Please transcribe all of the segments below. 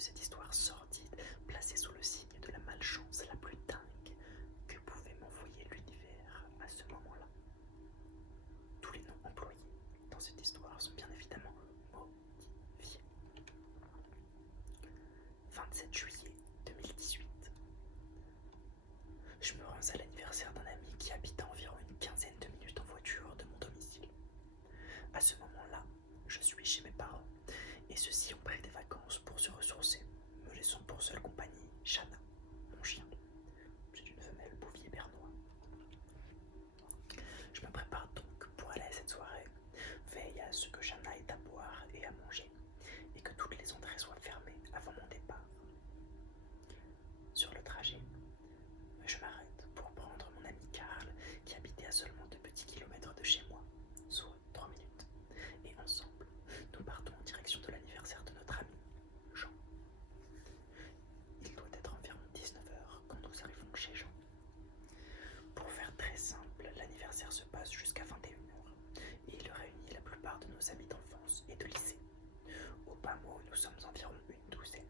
cette histoire sordide, placée sous le signe de la malchance la plus dingue que pouvait m'envoyer l'univers à ce moment-là. Tous les noms employés dans cette histoire sont bien évidemment modifiés. 27 juillet 2018. Je me rends à l'anniversaire d'un ami qui habite à environ une quinzaine de minutes en voiture de mon domicile. À ce moment-là, je suis chez mes parents et ceux-ci ont pris des vacances pour se ressourcer, me laissant pour seule compagnie Shana, mon chien. C'est une femelle bouvier bernois. Je me prépare donc pour aller à cette soirée, veille à ce que Shana ait à boire et à manger, et que toutes les entrées soient fermées avant mon départ. Sur le trajet, je m'arrête pour prendre mon ami Karl qui habitait à seulement 2 petits kilomètres de chez moi, soit 3 minutes, et ensemble, nous partons en direction de l'anniversaire de notre ami, Jean. Il doit être environ 19h quand nous arrivons chez Jean. Pour faire très simple, l'anniversaire se passe jusqu'à 21h et il réunit la plupart de nos amis d'enfance et de lycée. Au bas mot, nous sommes environ une douzaine.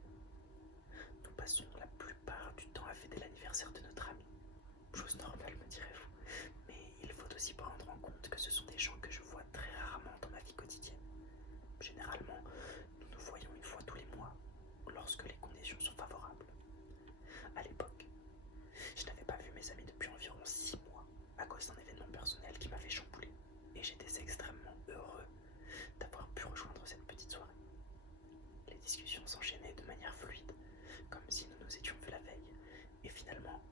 Nous passons la plupart du temps à fêter l'anniversaire de notre ami. Chose normale, me direz-vous, mais il faut aussi prendre en compte que ce sont des gens que je vois très rarement dans ma vie quotidienne. Généralement, nous nous voyons une fois tous les mois, lorsque les conditions sont favorables. À l'époque, je n'avais pas vu mes amis depuis environ 6 mois, à cause d'un événement personnel qui m'avait chamboulé, et j'étais extrêmement heureux d'avoir pu rejoindre cette petite soirée. Les discussions s'enchaînaient de manière fluide, comme si nous nous étions vus la veille, et finalement,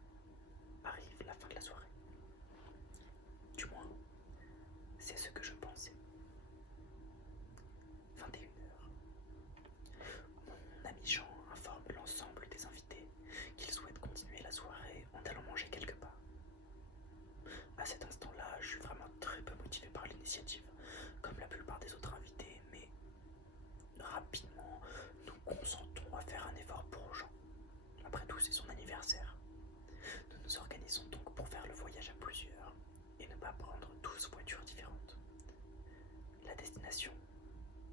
arrive la fin de la soirée. Du moins, c'est ce que je pensais. 21h. Mon ami Jean informe l'ensemble des invités qu'il souhaite continuer la soirée en allant manger quelque part. À cet instant-là, je suis vraiment très peu motivé par l'initiative, comme la plupart des autres invités, mais rapidement, nous consentons à faire un effort pour Jean. Après tout, c'est son anniversaire. Nous nous organisons donc pour faire le voyage à plusieurs et ne pas prendre 12 voitures différentes. La destination,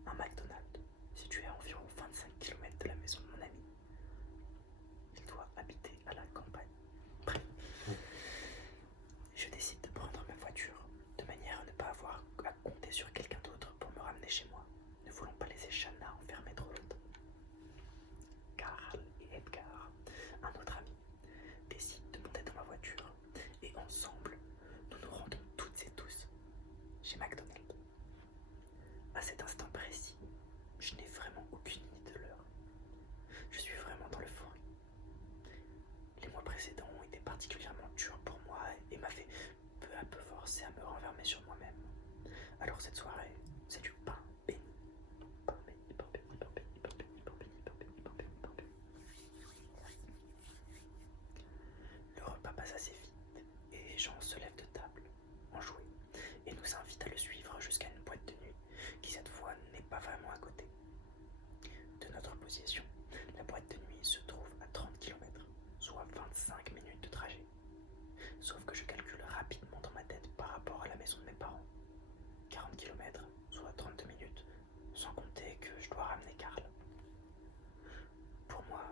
un McDonald's, situé à environ 25 km de la maison de mon ami. Il doit habiter à la campagne. Bref, je décide de prendre ma voiture, de manière à ne pas avoir à compter sur quelqu'un d'autre pour me ramener chez moi, ne voulant pas laisser Shana enfermer trop longtemps. Karl et Edgar, un autre ami, décident de monter dans ma voiture et ensemble, nous nous rendons toutes et tous chez McDonald's. À cet instant précis, je n'ai vraiment aucune idée de l'heure. Je suis vraiment dans l'euphorie. Les mois précédents ont été particulièrement durs pour moi et m'avaient peu à peu forcé à me renfermer sur moi-même. Alors cette soirée, c'est du pain béni. Pain béni, pain béni, pain béni, pain béni, pain béni, pain béni, pain béni, pain béni. Le repas passe assez vite et Jean se lève de table, enjoué, et nous invite à le suivre jusqu'à une boîte de nuit qui cette fois n'est pas vraiment à côté. De notre position, la boîte de nuit se trouve à 30 km, soit 25 minutes de trajet. Sauf que je calcule rapidement dans ma tête par rapport à la maison de mes parents. 40 km, soit 32 minutes, sans compter que je dois ramener Karl. Pour moi,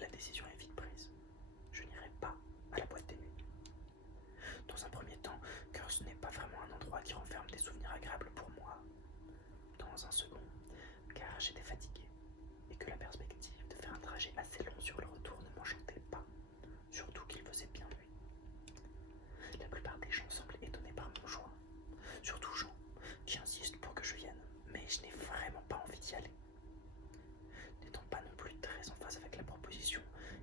la décision est vite prise. Je n'irai pas à la boîte de nuit. Dans un premier temps, car ce n'est pas vraiment un endroit qui renferme des souvenirs agréables pour moi. Dans un second, car j'étais fatigué et que la perspective de faire un trajet assez long sur le retour ne m'enchantait pas, surtout qu'il faisait bien nuit. La plupart des gens semblent étonnés par mon choix, surtout Jean, qui insiste pour que je vienne, mais je n'ai vraiment pas envie d'y aller. N'étant pas non plus très en phase avec la proposition,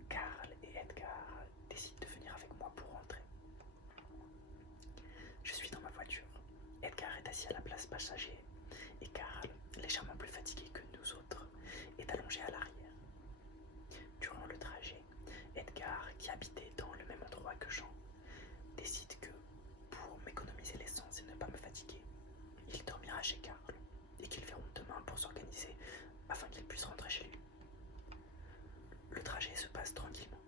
Karl et Edgar décident de venir avec moi pour rentrer. Je suis dans ma voiture. Edgar est assis à la place passager et Karl, légèrement plus fatigué que nous autres, est allongé à l'arrière. Durant le trajet, Edgar, qui habitait dans le même endroit que Jean, décide que, pour m'économiser l'essence et ne pas me fatiguer, il dormira chez Karl et qu'ils verront demain pour s'organiser afin qu'il puisse rentrer chez lui. Le trajet se passe tranquillement.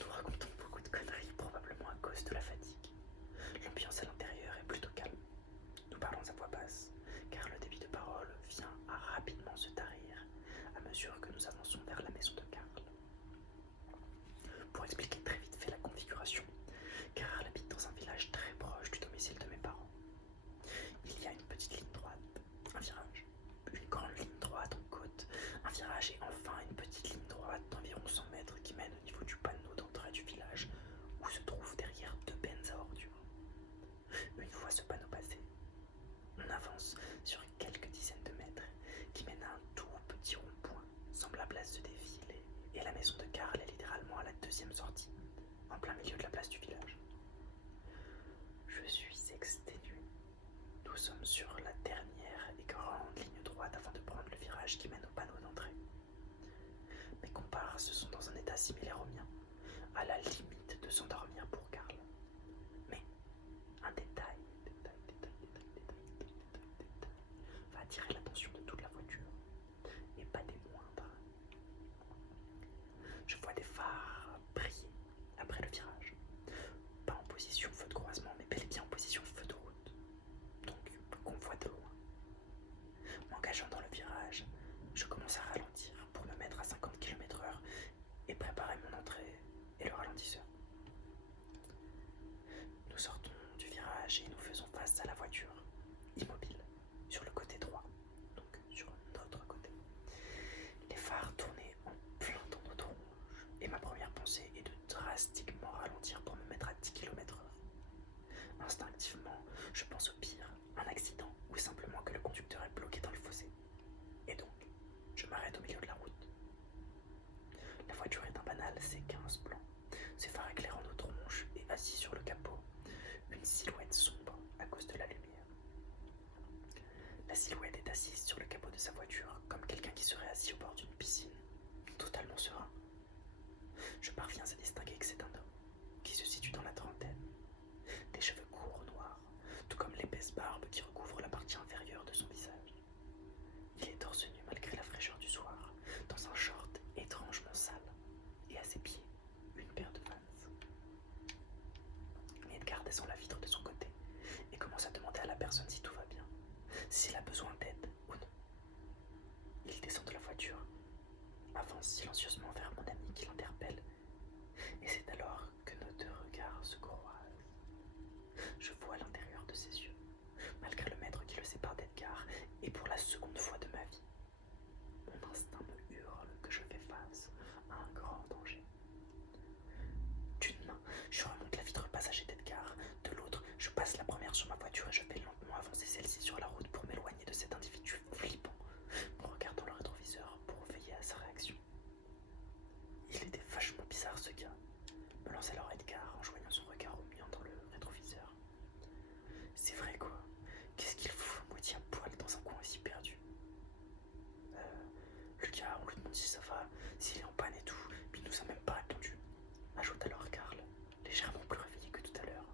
Nous racontons beaucoup de conneries, probablement à cause de la fatigue. L'ambiance à l'intérieur est plutôt calme. Nous parlons à voix basse, car le débit de parole vient sommes sur la dernière et grande ligne droite avant de prendre le virage qui mène au panneau d'entrée. Mes comparses sont dans un état similaire au mien, à la limite de s'endormir pour Karl. Mais un détail va attirer l'attention de toute la voiture, et pas des moindres. Je vois des phares briller après le virage, pas en position feu de croisement, mais bel et bien en position feu de route, donc qu'on voit de loin. M'engageant dans le virage, je commence à ralentir pour me mettre à 50 km/h et préparer mon entrée et le ralentisseur. Nous sortons du virage et nous faisons face à la voiture, immobile, sur le côté droit, donc sur notre côté. Les phares tournaient en plein dans notre rouge et ma première pensée est de drastiquement ralentir pour me mettre à 10 km/h. Instinctivement, je pense au pire, un accident ou simplement que le conducteur est bloqué dans le fossé. Et donc, je m'arrête au milieu de la route. La voiture est un banal C15 blanc, ses phares éclairant nos tronches et assis sur le capot, une silhouette sombre à cause de la lumière. La silhouette est assise sur le capot de sa voiture comme quelqu'un qui serait assis au bord d'une piscine, totalement serein. Je parviens à distinguer que c'est un homme, qui se situe dans la trentaine, des cheveux courts noirs, tout comme l'épaisse barbe qui recouvre la partie inférieure de son visage. Il est torse nu malgré la fraîcheur du soir, dans un short étrangement sale, et à ses pieds, une paire de Vans. Edgar descend la vitre de son côté et commence à demander à la personne si tout va bien, s'il a besoin d'aide ou non. Il descend de la voiture, avance silencieusement vers mon ami qui l'interpelle, et c'est alors que nos deux regards se croisent. Je vois l'intérieur de ses yeux, malgré le mètre qui le sépare d'Edgar, et pour la seconde fois de ma vie, mon instinct me hurle que je fais face à un grand danger. D'une main, je remonte la vitre passager d'Edgar, de l'autre, je passe la première sur ma voiture et je fais lentement avancer celle-ci sur la route pour m'éloigner de cet individu flippant, en regardant le rétroviseur pour veiller à sa réaction. Il était vachement bizarre ce gars, me lance alors Edgar en joignant son regard au mien dans le rétroviseur. C'est vrai quoi, qu'est-ce qu'il fout à moitié à poil dans un coin aussi perdu? Le gars, on lui demande si ça va, s'il est en panne et tout, puis il nous a même pas répondu, ajoute alors Karl, légèrement plus réveillé que tout à l'heure.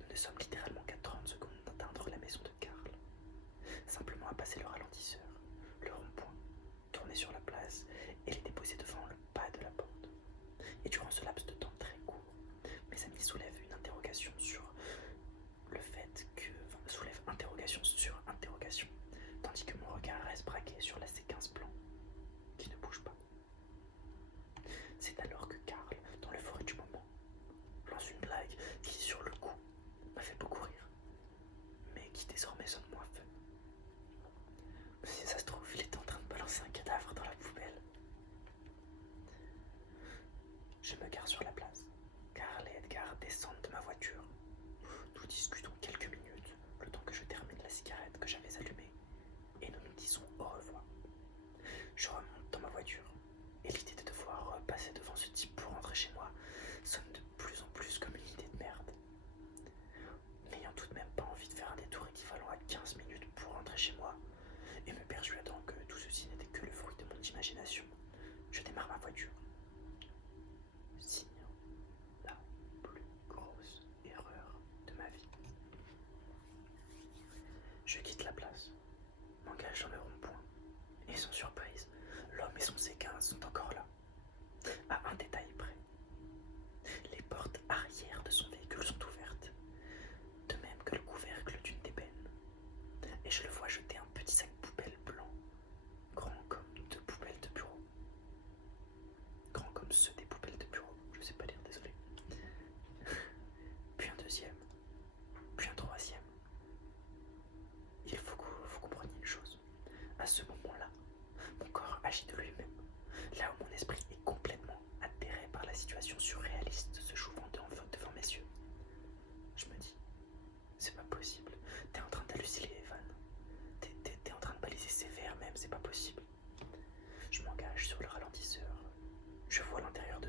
Nous ne sommes littéralement qu'à 30 secondes d'atteindre la maison de Karl. Simplement à passer le ralentisseur, le rond-point, tourner sur la place et les déposer devant le pas de la porte. Et durant ce laps de temps très court, mes amis soulèvent une interrogation sur le fait que... soulèvent interrogation sur interrogation, tandis que mon regard reste braqué sur la C15 blanc, qui ne bouge pas. C'est alors que Karl, dans l'euphorie du moment, lance une blague qui, sur le coup, m'a fait beaucoup rire, mais qui désormais sonne moins fun. Si ça se trouve, il était en train de balancer un cadavre dans la poubelle. Je me gare sur la place. Karl et Edgar descendent de ma voiture. Nous discutons quelques minutes, le temps que je termine la cigarette que j'avais allumée, et nous nous disons au revoir. Je remonte dans ma voiture, et l'idée de devoir repasser devant ce type pour rentrer chez moi sonne de plus en plus comme une idée de merde. N'ayant tout de même pas envie de faire un détour équivalent à 15 minutes pour rentrer chez moi, et me persuadant que tout ceci n'était que le fruit de mon imagination, je démarre ma voiture. Signe la plus grosse erreur de ma vie. Je quitte la place, m'engage dans le rond-point, et sans surprise, l'homme et son C15 sont encore là. À un détail près. Les portes arrière de son véhicule sont ouvertes, de même que le couvercle d'une d'ébène. Et je le vois jeter un petit sac poubelle blanc, grand comme deux poubelles de bureau. Grand comme ceux des poubelles de bureau, je sais pas lire, désolé. Puis un deuxième, puis un troisième. Il faut que vous compreniez une chose. À ce moment-là, mon corps agit de lui-même, là où mon esprit est complètement atterré par la situation surréaliste se jouant devant mes yeux. Je me dis, c'est pas possible, t'es en train d'halluciner Evan, t'es en train de baliser sévère même, c'est pas possible. Je m'engage sur le ralentisseur, je vois l'intérieur de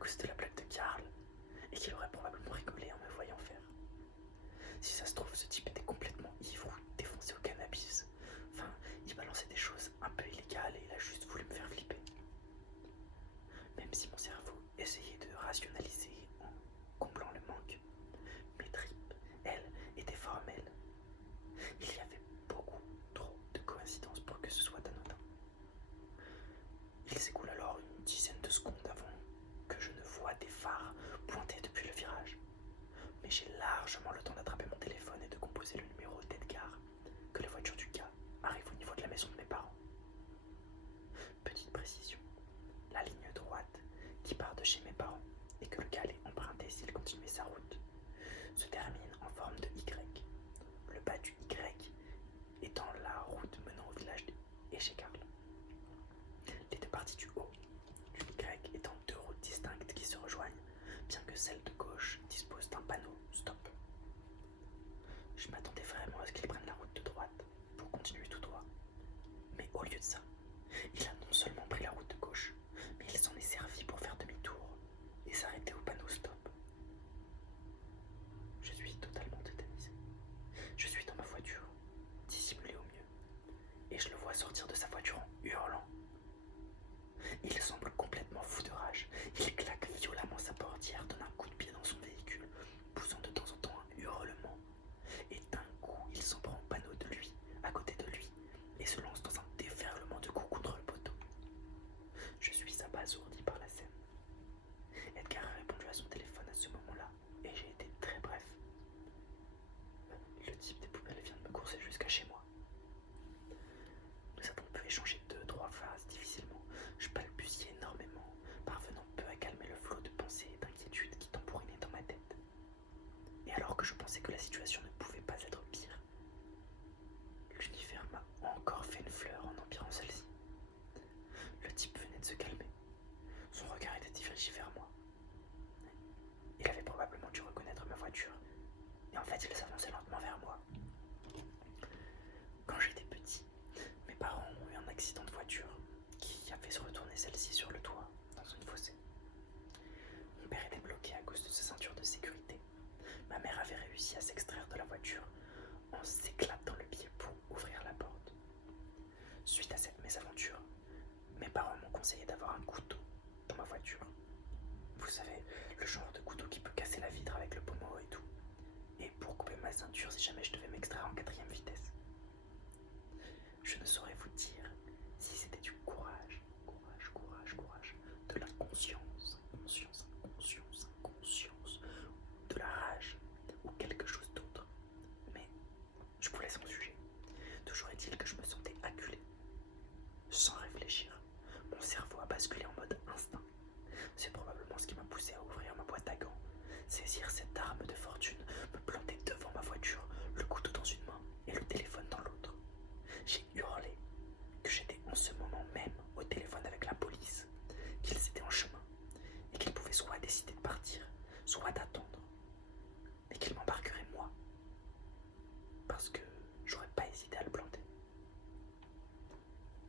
cause de la blague de Karl et qu'il aurait probablement rigolé en me voyant faire. Si ça se trouve, ce type était complètement ivre ou défoncé au cannabis. Enfin, il balançait des choses un peu illégales et il a juste voulu me faire flipper. Même si mon cerveau essayait de rationaliser en comblant le manque, mes tripes, elles, étaient formelles. Il y avait beaucoup trop de coïncidences pour que ce soit anodin. Il s'écoule alors une dizaine de secondes avant que je ne voie des phares pointés depuis le virage. Mais j'ai largement le temps d'attraper mon téléphone et de composer le numéro d'Edgar, que la voiture du gars arrive au niveau de la maison de mes parents. Petite précision, la ligne droite qui part de chez mes parents et que le gars allait emprunter s'il continuait sa route se termine en forme de Y. Le bas du Y étant la route menant au village et chez Karl. Les deux parties du haut du Y étant deux routes distinctes qui se rejoignent, bien que celle de gauche dispose d'un panneau stop. Je m'attendais vraiment à ce qu'il prenne la route de droite pour continuer tout droit. Mais au lieu de ça, il a non seulement pris la route de gauche, mais il s'en est servi pour faire demi-tour et s'arrêter au panneau stop. Je suis totalement tétanisé. Je suis dans ma voiture, dissimulé au mieux, et je le vois sortir de sa voiture en hurlant. Il semble complètement fou de rage. Il claque violemment sa portière, donne un coup de pied dans son véhicule, poussant de temps en temps un hurlement. Et d'un coup, il s'en prend au panneau de lui, à côté de lui, et se lance dans un déferlement de coups contre le poteau. Je suis abasourdi par la scène. Edgar a répondu à son téléphone à ce moment-là, et j'ai été très bref. Le type des poubelles vient de me courser jusqu'à chez moi. Nous avons pu échanger 2-3 phrases difficilement. Je balbutiais énormément, parvenant peu à calmer le flot de pensées et d'inquiétudes qui tambourinaient dans ma tête. Et alors que je pensais que la situation ne pouvait pas être pire, l'univers m'a encore fait une fleur en empirant celle-ci. Le type venait de se calmer. Son regard était dirigé vers moi. Il avait probablement dû reconnaître ma voiture, et en fait il s'avançait lentement vers moi. Quand j'étais petit, mes parents ont eu un accident de voiture qui a fait se retourner celle-ci sur le toit, dans une fossée. Mon père était bloqué à cause de sa ceinture de sécurité. Ma mère avait réussi à s'extraire de la voiture en s'éclatant le pied pour ouvrir la porte. Suite à cette mésaventure, mes parents m'ont conseillé d'avoir un couteau dans ma voiture. Vous savez, le genre de couteau qui peut casser la vitre avec le pommeau et tout. Et pour couper ma ceinture si jamais je devais m'extraire en 4e vitesse. Je ne saurais vous dire si c'était du courage, de la conscience, de la rage ou quelque chose d'autre. Mais je vous laisse mon sujet. Toujours est-il que je me sentais acculé. Sans réfléchir, mon cerveau a basculé en mode instinct. C'est probablement ce qui m'a poussé à ouvrir ma boîte à gants, saisir cette arme de fortune, me planter devant ma voiture, le couteau dans une main et le téléphone dans l'autre. J'ai hurlé que j'étais en ce moment même au téléphone avec la police, qu'ils étaient en chemin et qu'ils pouvaient soit décider de partir, soit d'attendre, mais qu'ils m'embarqueraient moi, parce que j'aurais pas hésité à le planter.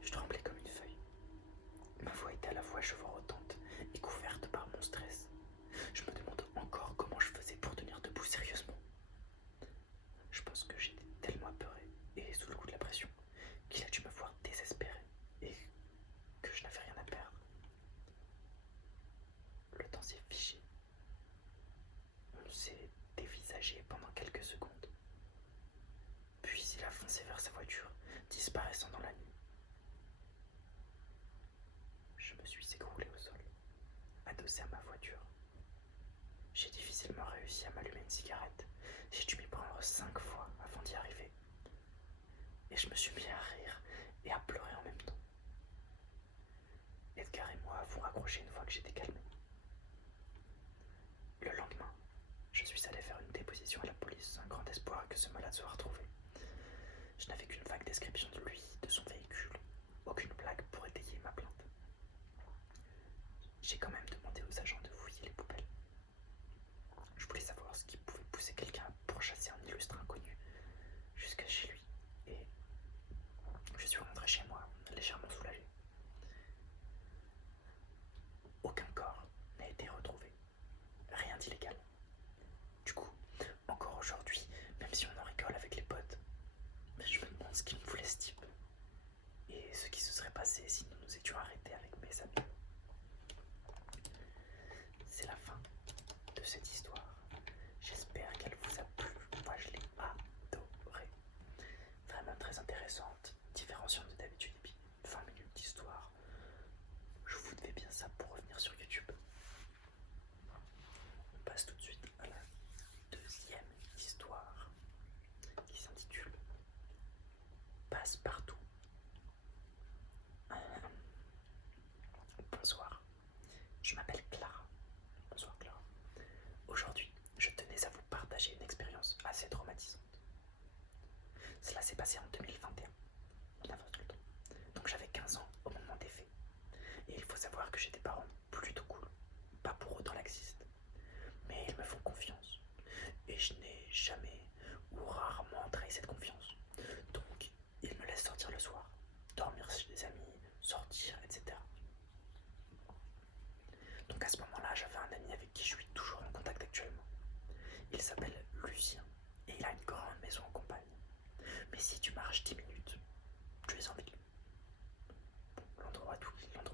Je tremblais comme une feuille. Ma voix était à la fois chevrotante et couverte par mon stress. Je me demande encore comment je faisais pour tenir debout sérieusement. Je pense que j'étais tellement apeuré et sous le coup de la pression qu'il a dû me voir désespéré et que je n'avais rien à perdre. Le temps s'est figé. On s'est dévisagé pendant quelques secondes. Puis il a foncé vers sa voiture, disparaissant dans la nuit. Je me suis écroulé au sol, adossé à ma voiture. J'ai difficilement réussi à m'allumer une cigarette. J'ai dû m'y prendre 5 fois avant d'y arriver. Et je me suis mis à rire et à pleurer en même temps. Edgar et moi avons raccroché une fois que j'étais calmé. Le lendemain, je suis allé faire une déposition à la police, un grand espoir que ce malade soit retrouvé. Je n'avais qu'une vague description de lui, de son véhicule, aucune plaque pour étayer ma plainte. J'ai quand même demandé aux agents de fouiller les poubelles. Je voulais savoir ce qui pouvait pousser quelqu'un à pourchasser un illustre inconnu jusqu'à chez lui, et je suis rentré chez moi, légèrement soulagé. Aucun corps n'a été retrouvé. complète illégale. Du coup, encore aujourd'hui, même si on en rigole avec les potes, je me demande ce qu'il me voulait ce type et ce qui se serait passé si nous nous étions arrêtés avec mes amis. C'est la fin de cette histoire. J'espère qu'elle vous a plu. Moi, je l'ai adorée. Vraiment très intéressante, différenciante de d'habitude. Et puis 20 minutes d'histoire. Je vous devais bien ça pour revenir sur YouTube. On passe tout de suite à la deuxième histoire qui s'intitule Passe-partout. Bonsoir, je m'appelle Clara. Bonsoir Clara. Aujourd'hui, je tenais à vous partager une expérience assez traumatisante. Cela s'est passé en 2021. On avance le temps. Donc j'avais 15 ans au moment des faits. Et il faut savoir que j'ai des parents plutôt cool. Pas pour autant laxistes. Mais ils me font confiance. Et je n'ai jamais ou rarement trahi cette confiance. Donc ils me laissent sortir le soir, dormir chez des amis, sortir, etc. Donc à ce moment-là, j'avais un ami avec qui je suis toujours en contact actuellement. Il s'appelle Lucien et il a une grande maison en campagne. Mais si tu marches 10 minutes, tu es en ville. Bon, l'endroit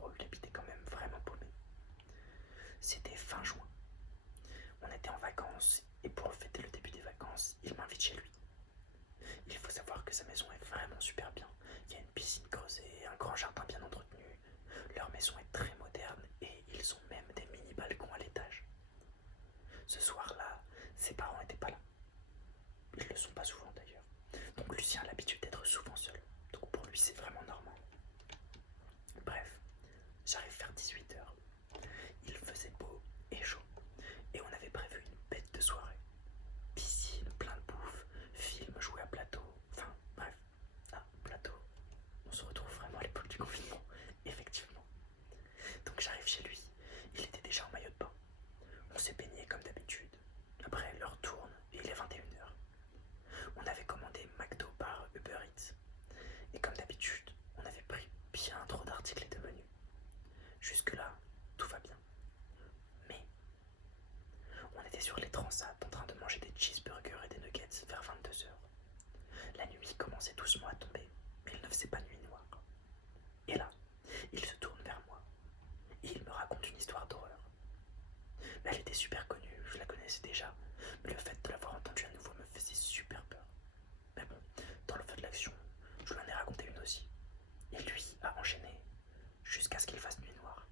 où il habitait quand même vraiment paumé. C'était fin juin. On était en vacances et pour fêter le début des vacances, il m'invite chez lui. Il faut savoir que sa maison est vraiment super bien. Il y a une piscine creusée, un grand jardin bien entretenu. Leur maison est très moderne et ils ont même des mini-balcons à l'étage. Ce soir-là, ses parents n'étaient pas là. Ils ne le sont pas souvent d'ailleurs. Donc Lucien a l'habitude d'être souvent seul. Donc pour lui, c'est vraiment normal. Bref, j'arrive vers 18h. Il faisait beau et chaud. Et on avait prévu une bête de soirée. Piscine, plein de bouffe, film, jouer à plateau. Enfin, bref. Ah, plateau. On se retrouve vraiment à l'époque du confinement. Effectivement. Donc j'arrive chez lui. Il était déjà en maillot de bain. On s'est baigné comme d'habitude. Après, l'heure tourne et il est 21h. On avait commandé McDo par Uber Eats. Et comme d'habitude, on avait pris bien trop d'articles et de menus. Jusque-là, tout va bien. Mais on était sur les transats en train de manger des cheeseburgers et des nuggets vers 22h. La nuit commençait doucement à tomber, mais il ne faisait pas nuit noire. Et là, il se tourne vers moi et il me raconte une histoire d'horreur. Elle était super connue, je la connaissais déjà, mais le fait de l'avoir entendue à nouveau me faisait super peur. Mais bon, dans le feu de l'action, je lui en ai raconté une aussi. Et lui a enchaîné jusqu'à ce qu'il fasse nuit noire.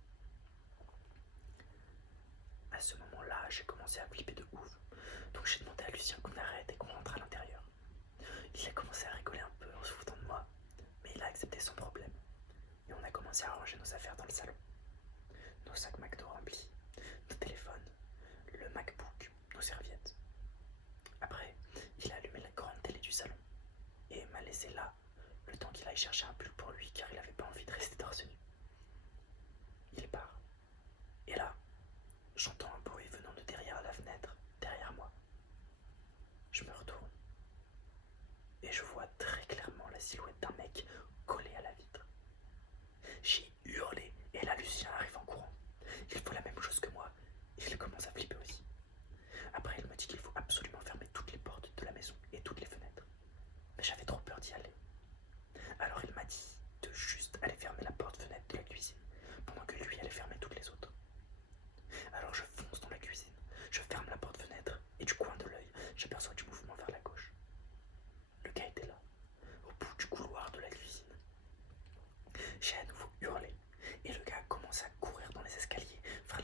À ce moment-là, j'ai commencé à flipper de ouf, donc j'ai demandé à Lucien qu'on arrête et qu'on rentre à l'intérieur. Il a commencé à rigoler un peu en se foutant de moi, mais il a accepté sans problème. Et on a commencé à ranger nos affaires dans le salon. Nos sacs McDo remplis, nos téléphones, le MacBook, nos serviettes. Après, il a allumé la grande télé du salon et m'a laissé là le temps qu'il aille chercher un pull pour lui car il avait pas envie de rester torse nu. Il part. Et là, j'entends un bruit venant de derrière la fenêtre, derrière moi. Je me retourne et je vois très clairement la silhouette d'un mec collé à la vitre. J'ai hurlé et là Lucien arrive en courant. Il faut la même chose que moi et il commence à flipper aussi. Après il me dit qu'il faut absolument fermer toutes les portes de la maison et toutes les fenêtres. Mais j'avais trop peur d'y aller. Alors il m'a dit de juste aller fermer la porte-fenêtre de la cuisine pendant que lui allait fermer toutes les autres. Alors je fonce dans la cuisine, je ferme la porte-fenêtre et du coin de l'œil, j'aperçois du mouvement vers la gauche. Le gars était là, au bout du couloir de la cuisine. J'ai à nouveau hurlé et le gars a commencé à courir dans les escaliers vers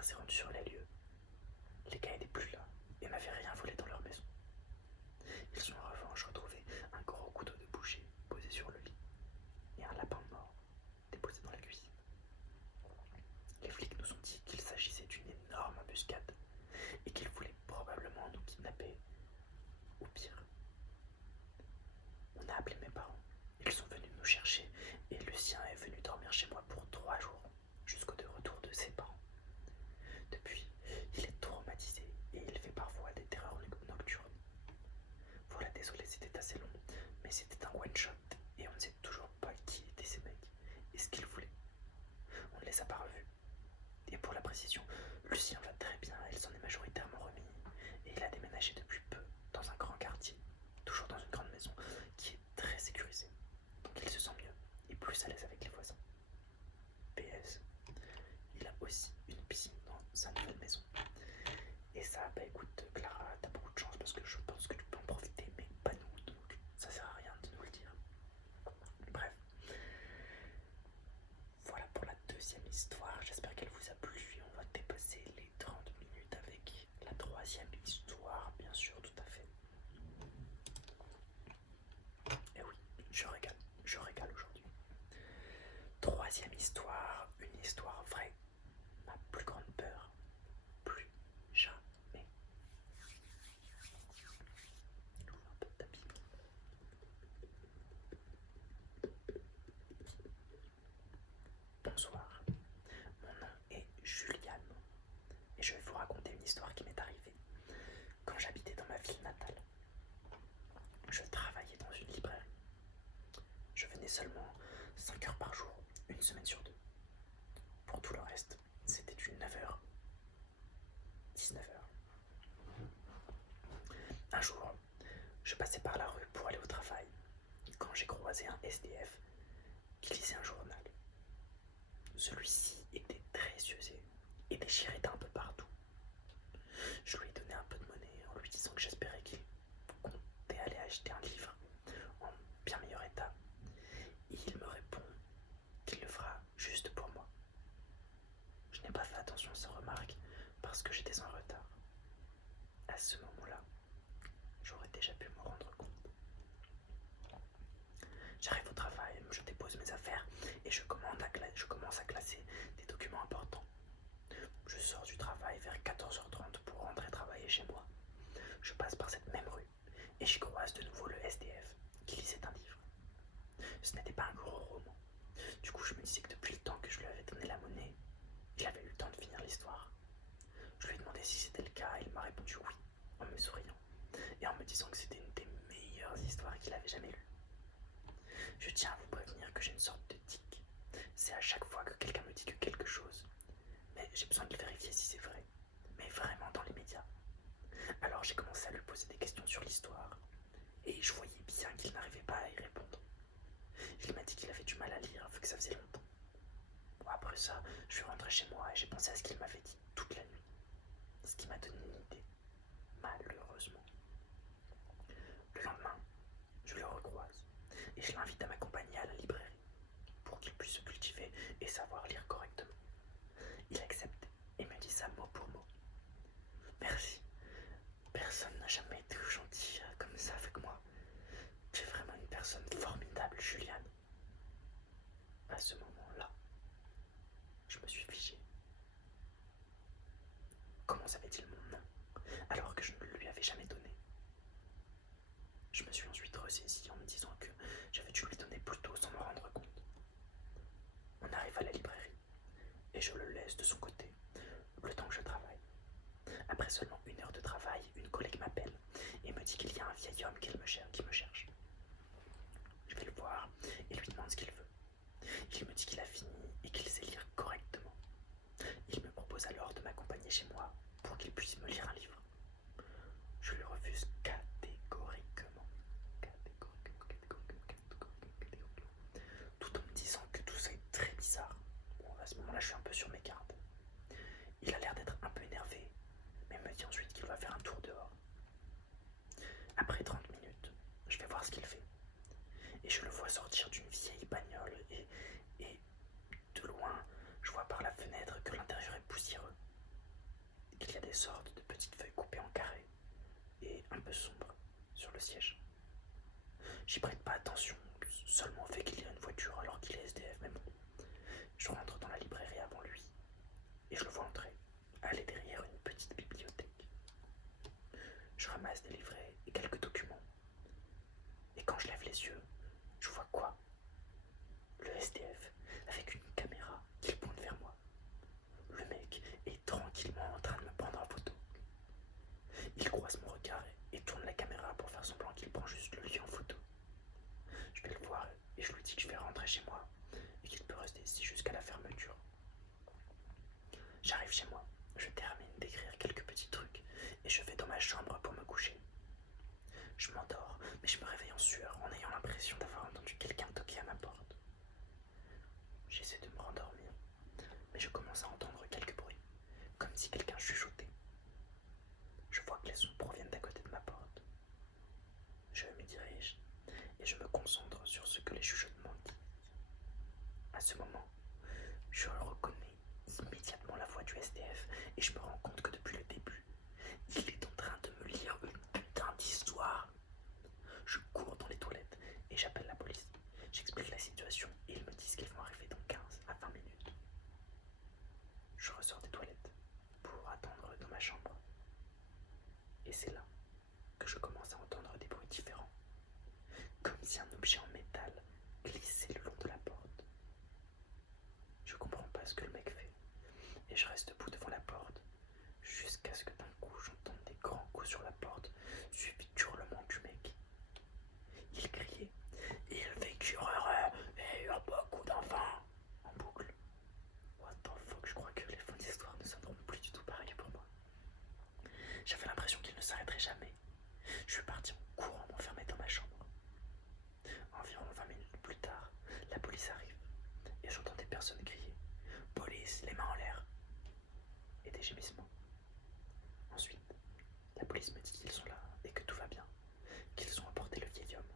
père s'est rendu sur les lieux. Les gars n'étaient plus là et n'avaient rien volé dans leur maison. Ils ont en revanche retrouvé un gros couteau de boucher posé sur le lit et un lapin mort déposé dans la cuisine. Les flics nous ont dit qu'il s'agissait d'une énorme embuscade et qu'ils voulaient probablement nous kidnapper, ou pire. On a appelé mes parents, ils sont venus nous chercher et Lucien est venu dormir chez moi pour 3 jours, jusqu'au retour de ses parents. Depuis, il est traumatisé et il fait parfois des terreurs nocturnes. Voilà, désolé, c'était assez long, mais c'était un one-shot et on ne sait toujours pas qui étaient ces mecs et ce qu'ils voulaient. On ne les a pas revus. Et pour la précision, Lucien va très bien, il s'en est majoritairement remis et il a déménagé depuis peu dans un grand quartier, toujours dans une grande maison qui est très sécurisée. Donc il se sent mieux et plus à l'aise avec les voisins. PS, il a aussi une piscine dans sa nouvelle maison. Et ça, bah écoute Clara, t'as beaucoup de chance parce que je pense que tu peux en profiter, mais pas nous, donc ça sert à rien de nous le dire. Bref, voilà pour la deuxième histoire, j'espère qu'elle vous a plu et on va dépasser les 30 minutes avec la troisième histoire, bien sûr, tout à fait. Et oui, je régale aujourd'hui. Troisième histoire, une histoire vraie, ma plus grande peur, plus jamais. J'ouvre un peu de tapis. Bonsoir, mon nom est Juliane et je vais vous raconter une histoire qui m'est arrivée quand j'habitais dans ma ville natale. Je travaillais dans une librairie. Je venais seulement 5 heures par jour, une semaine sur 2. Pour tout le reste, c'était du 9h, 19h. Un jour, je passais par la rue pour aller au travail quand j'ai croisé un SDF qui lisait un journal. Celui-ci était très usé et déchiré d'un peu partout. Je lui ai donné un peu de monnaie en lui disant que j'espérais qu'il comptait aller acheter un livre en bien meilleur état. Et il me répond qu'il le fera juste pour moi. Je n'ai pas fait attention à sa remarque parce que j'étais en retard. À ce moment-là, j'aurais déjà pu me rendre compte. J'arrive au travail, je dépose mes affaires et je commence à classer des documents importants. Je sors du travail vers 14h30 pour rentrer travailler chez moi. Je passe par cette même rue et j'y croise de nouveau le SDF qui lisait un livre. Ce n'était pas un gros roman. Du coup, je me disais que depuis le temps que je lui avais donné la monnaie, il avait eu le temps de finir l'histoire. Je lui ai demandé si c'était le cas et il m'a répondu oui, en me souriant et en me disant que c'était une des meilleures histoires qu'il avait jamais lues. Je tiens à vous prévenir que j'ai une sorte de tic. C'est à chaque fois que quelqu'un me dit que quelque chose, mais j'ai besoin de vérifier si c'est vrai, mais vraiment dans l'immédiat. Alors j'ai commencé à lui poser des questions sur l'histoire, et je voyais bien qu'il n'arrivait pas à y répondre. Il m'a dit qu'il avait du mal à lire vu que ça faisait longtemps. Bon, après ça, je suis rentré chez moi et j'ai pensé à ce qu'il m'avait dit toute la nuit, ce qui m'a donné une idée, malheureusement. Le lendemain, je le recroise et je l'invite à m'accompagner à la librairie pour qu'il puisse se cultiver et savoir lire correctement. Il accepte et me dit ça mot pour mot. Merci, personne n'a jamais été gentil comme ça avec moi. Tu es vraiment une personne formidable, Juliane. À ce moment-là, je me suis figé. Comment savait-il mon nom alors que je ne lui avais jamais donné? Je me suis ensuite ressaisi en me disant que j'avais dû lui donner plus tôt sans me rendre compte. On arrive à la librairie et je le laisse de son côté, le temps que je travaille. Après seulement 1 heure de travail, une collègue m'appelle et me dit qu'il y a un vieil homme qui me cherche. Je vais le voir et lui demande ce qu'il veut. Il me dit qu'il a fini et qu'il sait lire correctement. Il me propose alors de m'accompagner chez moi pour qu'il puisse me lire un livre. Je lui refuse catégoriquement. Tout en me disant que tout ça est très bizarre. Bon, à ce moment-là, je suis un peu sur mes gardes. Il a l'air d'être un peu énervé, mais me dit ensuite qu'il va faire un tour dehors. Après 30 minutes, je vais voir ce qu'il fait. Et je le vois sortir d'une vieille bagnole et de loin, je vois par la fenêtre que l'intérieur est poussiéreux. des sortes de petites feuilles coupées en carrés et un peu sombres sur le siège. J'y prête pas attention, seulement au fait qu'il y a une voiture alors qu'il est SDF, mais bon. Je rentre dans la librairie avant lui et je le vois entrer, aller derrière une petite bibliothèque. Je ramasse des livrets et quelques documents. Et quand je lève les yeux, je vois quoi? Le SDF avec une caméra qui pointe vers moi. Le mec est tranquillement en train de me prendre en photo. Il croise mon regard et tourne la caméra pour faire semblant qu'il prend juste le lui en photo. Je vais le voir et je lui dis que je vais rentrer chez moi et qu'il peut rester ici jusqu'à la fermeture. J'arrive chez moi, je termine d'écrire quelques petits trucs et je vais dans ma chambre pour me coucher. Je m'endors, mais je me réveille en sueur en ayant l'impression d'avoir entendu quelqu'un toquer à ma porte. J'essaie de me rendormir, mais je commence à entendre quelques bruits, comme si quelqu'un chuchotait. Je vois que les sons proviennent d'à côté de ma porte. Je me dirige et je me concentre sur ce que les chuchotements disent. À ce moment, je reconnais immédiatement la voix du SDF et je me rends compte que depuis le début, il est en train de me lire une putain d'histoire. Je cours dans les toilettes et j'appelle la police. J'explique la situation et ils me disent qu'ils vont arriver dans 15 à 20 minutes. Je ressors des toilettes pour attendre dans ma chambre. Et c'est là que je commence à entendre des bruits différents, comme si un objet en métal glissait le long de la porte. Je comprends pas ce que le mec fait, et je reste debout devant la porte, jusqu'à ce que d'un coup j'entende des grands coups sur la porte, suivis d'hurlements du mec. Il criait « Ils vécurent heureux et eurent beaucoup d'enfants » en boucle. What the fuck, je crois que les fins d'histoire ne sonneront plus du tout pareil pour moi. J'avais l'impression qu'il ne s'arrêterait jamais. Je suis parti en courant m'enfermer dans ma chambre. Environ 20 minutes plus tard, la police arrive et j'entends des personnes crier « Police, les mains en l'air !» et des gémissements. Ensuite, la police me dit qu'ils sont là et que tout va bien, qu'ils ont apporté le vieil homme.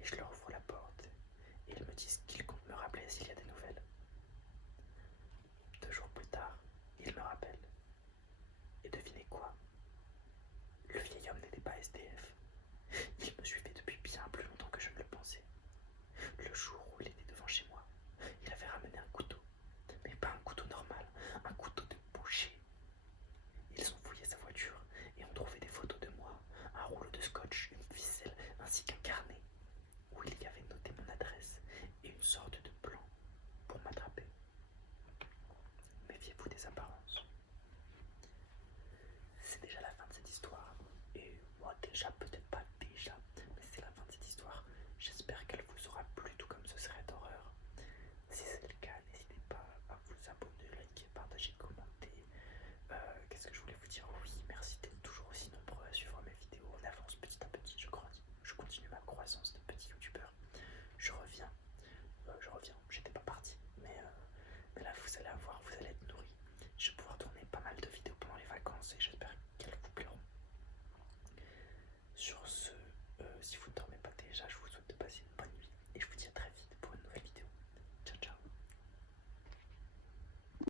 Et je leur ouvre la porte et ils me disent qu'ils comptent me rappeler s'il y a des nouvelles. 2 jours plus tard, ils me rappellent. Et devinez quoi? Le vieil homme n'était pas SDF. Il me suivait depuis bien plus longtemps que je ne le pensais. Le jour où il était devant chez moi, il avait ramené un couteau. Mais pas un couteau normal, un couteau de boucher. Ils ont fouillé sa voiture et ont trouvé des photos de moi, un rouleau de scotch, une ficelle ainsi qu'un carnet où il y avait noté mon adresse et une sorte de plan pour m'attraper. Méfiez-vous des apparences. C'est déjà la fin de cette histoire et moi déjà peut-être